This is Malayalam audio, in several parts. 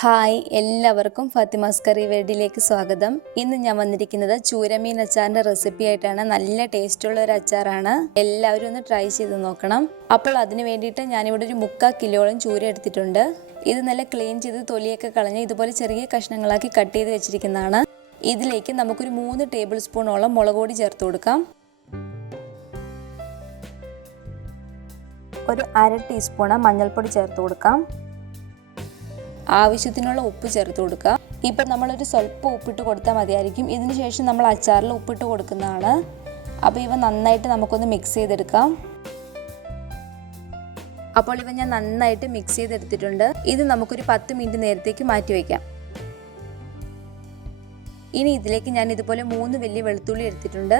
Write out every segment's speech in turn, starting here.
ഹായ്, എല്ലാവർക്കും ഫാത്തിമാസ് കറി വേൾഡിലേക്ക് സ്വാഗതം. ഇന്ന് ഞാൻ വന്നിരിക്കുന്നത് ചൂരമീൻ അച്ചാറിൻ്റെ റെസിപ്പി ആയിട്ടാണ്. നല്ല ടേസ്റ്റുള്ള ഒരു അച്ചാറാണ്. എല്ലാവരും ഒന്ന് ട്രൈ ചെയ്ത് നോക്കണം. അപ്പോൾ അതിന് വേണ്ടിയിട്ട് ഞാനിവിടെ ഒരു 3/4 കിലോളം ചൂര എടുത്തിട്ടുണ്ട്. ഇത് നല്ല ക്ലീൻ ചെയ്ത് തൊലിയൊക്കെ കളഞ്ഞ് ഇതുപോലെ ചെറിയ കഷ്ണങ്ങളാക്കി കട്ട് ചെയ്ത് വെച്ചിരിക്കുന്നതാണ്. ഇതിലേക്ക് നമുക്കൊരു 3 ടേബിൾ സ്പൂണോളം മുളക് പൊടി ചേർത്ത് കൊടുക്കാം. ഒരു 1/2 ടീസ്പൂൺ മഞ്ഞൾപ്പൊടി ചേർത്ത് കൊടുക്കാം. ആവശ്യത്തിനുള്ള ഉപ്പ് ചേർത്ത് കൊടുക്കുക. ഇപ്പം നമ്മളൊരു സ്വല്പം ഉപ്പിട്ട് കൊടുത്താൽ മതിയായിരിക്കും. ഇതിന് ശേഷം നമ്മൾ അച്ചാറിൽ ഉപ്പിട്ട് കൊടുക്കുന്നതാണ്. അപ്പോൾ ഇവ നന്നായിട്ട് നമുക്കൊന്ന് മിക്സ് ചെയ്തെടുക്കാം. അപ്പോൾ ഇവ ഞാൻ നന്നായിട്ട് മിക്സ് ചെയ്തെടുത്തിട്ടുണ്ട്. ഇത് നമുക്കൊരു 10 മിനിറ്റ് നേരത്തേക്ക് മാറ്റി വയ്ക്കാം. ഇനി ഇതിലേക്ക് ഞാൻ ഇതുപോലെ 3 വലിയ വെളുത്തുള്ളി എടുത്തിട്ടുണ്ട്.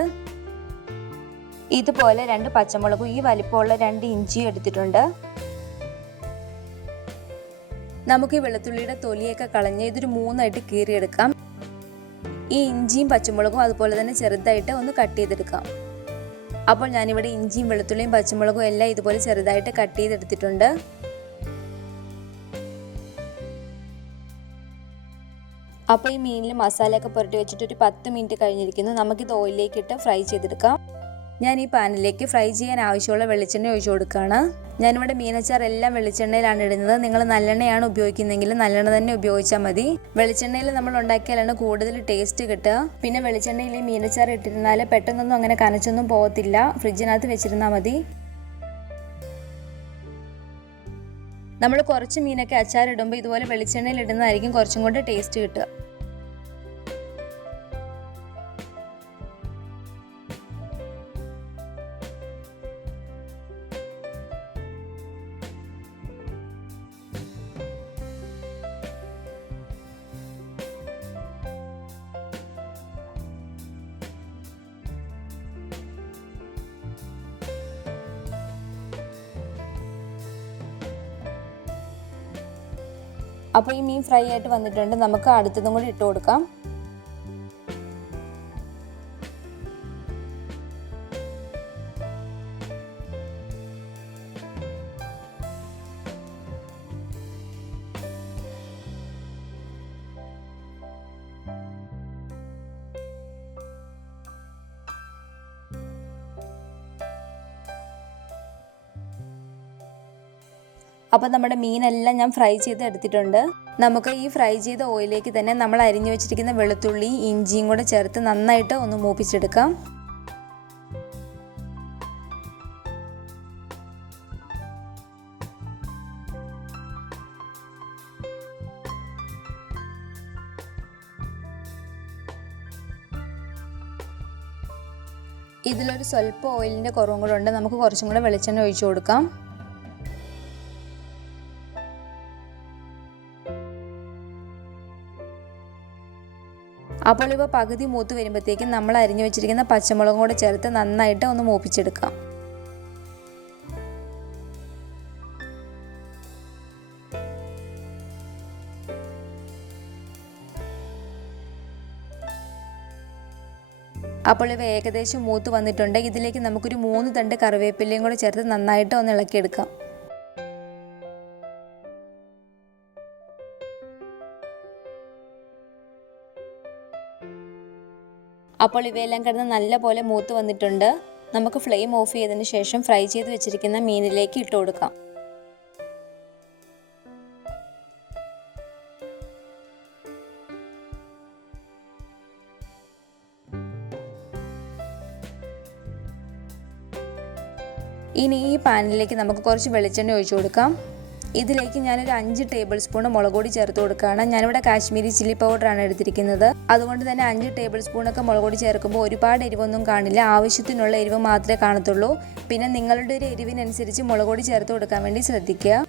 ഇതുപോലെ 2 പച്ചമുളകും ഈ വലിപ്പമുള്ള 2 ഇഞ്ചിയും എടുത്തിട്ടുണ്ട്. നമുക്ക് ഈ വെളുത്തുള്ളിയുടെ തൊലിയൊക്കെ കളഞ്ഞ് ഇതൊരു 3ആയിട്ട് കീറിയെടുക്കാം. ഈ ഇഞ്ചിയും പച്ചമുളകും അതുപോലെ തന്നെ ചെറുതായിട്ട് ഒന്ന് കട്ട് ചെയ്തെടുക്കാം. അപ്പോൾ ഞാനിവിടെ ഇഞ്ചിയും വെളുത്തുള്ളിയും പച്ചമുളകും എല്ലാം ഇതുപോലെ ചെറുതായിട്ട് കട്ട് ചെയ്തെടുത്തിട്ടുണ്ട്. അപ്പോൾ ഈ മീനിൽ മസാലയൊക്കെ പുരട്ടി വെച്ചിട്ട് ഒരു 10 മിനിറ്റ് കഴിഞ്ഞിരിക്കുന്നു. നമുക്കിത് ഓയിലിലേക്ക് ഇട്ട് ഫ്രൈ ചെയ്തെടുക്കാം. ഞാൻ ഈ പാനിലേക്ക് ഫ്രൈ ചെയ്യാൻ ആവശ്യമുള്ള വെളിച്ചെണ്ണ ഒഴിച്ചു കൊടുക്കുകയാണ്. ഞാനിവിടെ മീനച്ചാർ എല്ലാം വെളിച്ചെണ്ണയിലാണ് ഇടുന്നത്. നിങ്ങൾ നല്ലെണ്ണയാണ് ഉപയോഗിക്കുന്നതെങ്കിൽ നല്ലെണ്ണ തന്നെ ഉപയോഗിച്ചാൽ മതി. വെളിച്ചെണ്ണയിൽ നമ്മൾ ഉണ്ടാക്കിയാലാണ് കൂടുതൽ ടേസ്റ്റ് കിട്ടുക. പിന്നെ വെളിച്ചെണ്ണയിൽ ഈ മീനച്ചാർ ഇട്ടിരുന്നാൽ പെട്ടെന്നൊന്നും അങ്ങനെ കനച്ചൊന്നും പോകത്തില്ല. ഫ്രിഡ്ജിനകത്ത് വെച്ചിരുന്നാൽ മതി. നമ്മൾ കുറച്ച് മീനൊക്കെ അച്ചാറിടുമ്പോൾ ഇതുപോലെ വെളിച്ചെണ്ണയിൽ ഇടുന്നതായിരിക്കും കുറച്ചും കൂടെ ടേസ്റ്റ് കിട്ടുക. അപ്പോൾ ഈ മീൻ ഫ്രൈ ആയിട്ട് വന്നിട്ടുണ്ട്. നമുക്ക് അടുത്തതും കൂടി ഇട്ട് കൊടുക്കാം. അപ്പോൾ നമ്മുടെ മീനെല്ലാം ഞാൻ ഫ്രൈ ചെയ്ത് എടുത്തിട്ടുണ്ട്. നമുക്ക് ഈ ഫ്രൈ ചെയ്ത ഓയിലേക്ക് തന്നെ നമ്മൾ അരിഞ്ഞു വെച്ചിരിക്കുന്ന വെളുത്തുള്ളി ഇഞ്ചിയും കൂടെ ചേർത്ത് നന്നായിട്ട് ഒന്ന് മൂപ്പിച്ചെടുക്കാം. ഇതിലൊരു സ്വല്പം ഓയിലിൻ്റെ കുറവും കൂടെ ഉണ്ട്. നമുക്ക് കുറച്ചും കൂടെ വെളിച്ചെണ്ണ ഒഴിച്ചു കൊടുക്കാം. അപ്പോൾ ഇവ പകുതി മൂത്ത് വരുമ്പോഴത്തേക്കും നമ്മൾ അരിഞ്ഞു വെച്ചിരിക്കുന്ന പച്ചമുളകും കൂടെ ചേർത്ത് നന്നായിട്ട് ഒന്ന് മൂപ്പിച്ചെടുക്കാം. അപ്പോൾ ഇവ ഏകദേശം മൂത്ത് വന്നിട്ടുണ്ട്. ഇതിലേക്ക് നമുക്കൊരു 3 തണ്ട് കറിവേപ്പിലയും കൂടെ ചേർത്ത് നന്നായിട്ട് ഒന്ന് ഇളക്കിയെടുക്കാം. അപ്പോൾ ഇവയെല്ലാം കിടന്ന് നല്ലപോലെ മൂത്ത് വന്നിട്ടുണ്ട്. നമുക്ക് ഫ്ലെയിം ഓഫ് ചെയ്തതിന് ശേഷം ഫ്രൈ ചെയ്ത് വെച്ചിരിക്കുന്ന മീനിലേക്ക് ഇട്ട് കൊടുക്കാം. ഇനി ഈ പാനിലേക്ക് നമുക്ക് കുറച്ച് വെളിച്ചെണ്ണ ഒഴിച്ചു കൊടുക്കാം. ഇതിലേക്ക് ഞാനൊരു 5 ടേബിൾ സ്പൂൺ മുളക് പൊടി ചേർത്ത് കൊടുക്കുകയാണ്. ഞാനിവിടെ കാശ്മീരി ചില്ലി പൗഡറാണ് എടുത്തിരിക്കുന്നത്. അതുകൊണ്ട് തന്നെ 5 ടേബിൾ സ്പൂണൊക്കെ മുളക് പൊടി ചേർക്കുമ്പോൾ ഒരുപാട് എരിവൊന്നും കാണില്ല. ആവശ്യത്തിനുള്ള എരിവ് മാത്രമേ കാണത്തുള്ളൂ. പിന്നെ നിങ്ങളുടെ ഒരു എരിവിനനുസരിച്ച് മുളക് പൊടി ചേർത്ത് കൊടുക്കാൻ വേണ്ടി ശ്രദ്ധിക്കുക.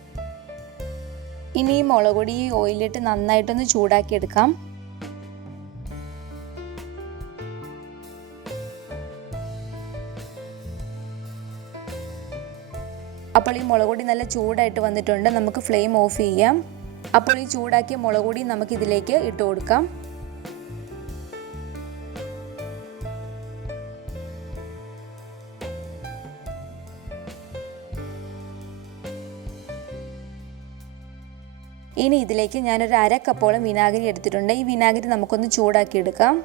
ഇനി ഈ മുളക് പൊടി ഈ ഓയിലിട്ട് നന്നായിട്ടൊന്ന് ചൂടാക്കിയെടുക്കാം. അപ്പോൾ ഈ മുളക് പൊടി നല്ല ചൂടായിട്ട് വന്നിട്ടുണ്ട്. നമുക്ക് ഫ്ലെയിം ഓഫ് ചെയ്യാം. അപ്പോൾ ഈ ചൂടാക്കിയ മുളക് പൊടി നമുക്കിതിലേക്ക് ഇട്ട് കൊടുക്കാം. ഇനി ഇതിലേക്ക് ഞാനൊരു 1/2 കപ്പോളം വിനാഗിരി എടുത്തിട്ടുണ്ട്. ഈ വിനാഗിരി നമുക്കൊന്ന് ചൂടാക്കി എടുക്കാം.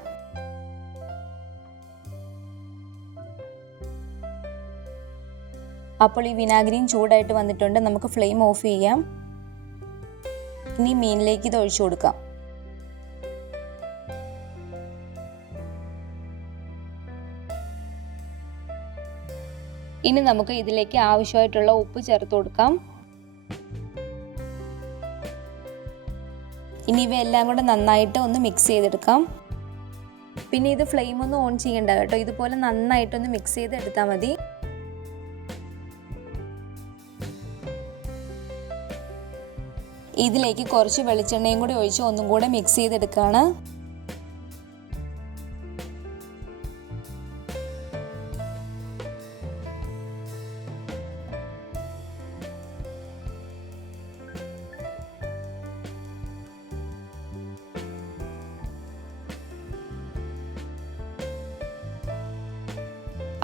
അപ്പോൾ ഈ വിനാഗിരിയും ചൂടായിട്ട് വന്നിട്ടുണ്ട്. നമുക്ക് ഫ്ലെയിം ഓഫ് ചെയ്യാം. ഇനി മീനിലേക്ക് ഇത് ഒഴിച്ചു കൊടുക്കാം. ഇനി നമുക്ക് ഇതിലേക്ക് ആവശ്യമായിട്ടുള്ള ഉപ്പ് ചേർത്ത് കൊടുക്കാം. ഇനി ഇവയെല്ലാം കൂടെ നന്നായിട്ട് ഒന്ന് മിക്സ് ചെയ്തെടുക്കാം. പിന്നെ ഇത് ഫ്ലെയിം ഒന്നും ഓൺ ചെയ്യണ്ട കേട്ടോ. ഇതുപോലെ നന്നായിട്ടൊന്ന് മിക്സ് ചെയ്ത് എടുത്താൽ മതി. ഇതിലേക്ക് കുറച്ച് വെളിച്ചെണ്ണയും കൂടി ഒഴിച്ച് ഒന്നും കൂടെ മിക്സ് ചെയ്തെടുക്കുകയാണ്.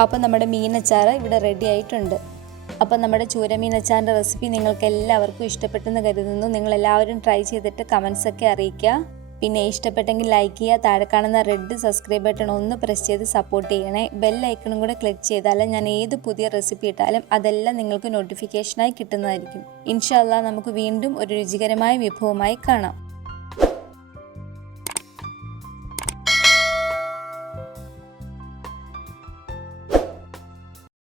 അപ്പോൾ നമ്മുടെ മീൻ അച്ചാർ ഇവിടെ റെഡി ആയിട്ടുണ്ട്. അപ്പോൾ നമ്മുടെ ചൂരമീൻ അച്ചാറിൻ്റെ റെസിപ്പി നിങ്ങൾക്ക് എല്ലാവർക്കും ഇഷ്ടപ്പെട്ടെന്ന് കരുതുന്നു. നിങ്ങളെല്ലാവരും ട്രൈ ചെയ്തിട്ട് കമൻസൊക്കെ അറിയിക്കുക. പിന്നെ ഇഷ്ടപ്പെട്ടെങ്കിൽ ലൈക്ക് ചെയ്യുക. താഴെ കാണുന്ന റെഡ് സബ്സ്ക്രൈബ് ബട്ടൺ ഒന്ന് പ്രസ് ചെയ്ത് സപ്പോർട്ട് ചെയ്യണേ. ബെൽ ഐക്കണും കൂടെ ക്ലിക്ക് ചെയ്താൽ ഞാൻ ഏത് പുതിയ റെസിപ്പി ഇട്ടാലും അതെല്ലാം നിങ്ങൾക്ക് നോട്ടിഫിക്കേഷനായി കിട്ടുന്നതായിരിക്കും. ഇൻഷാ അല്ലാഹ് നമുക്ക് വീണ്ടും ഒരു രുചികരമായ വിഭവമായി കാണാം.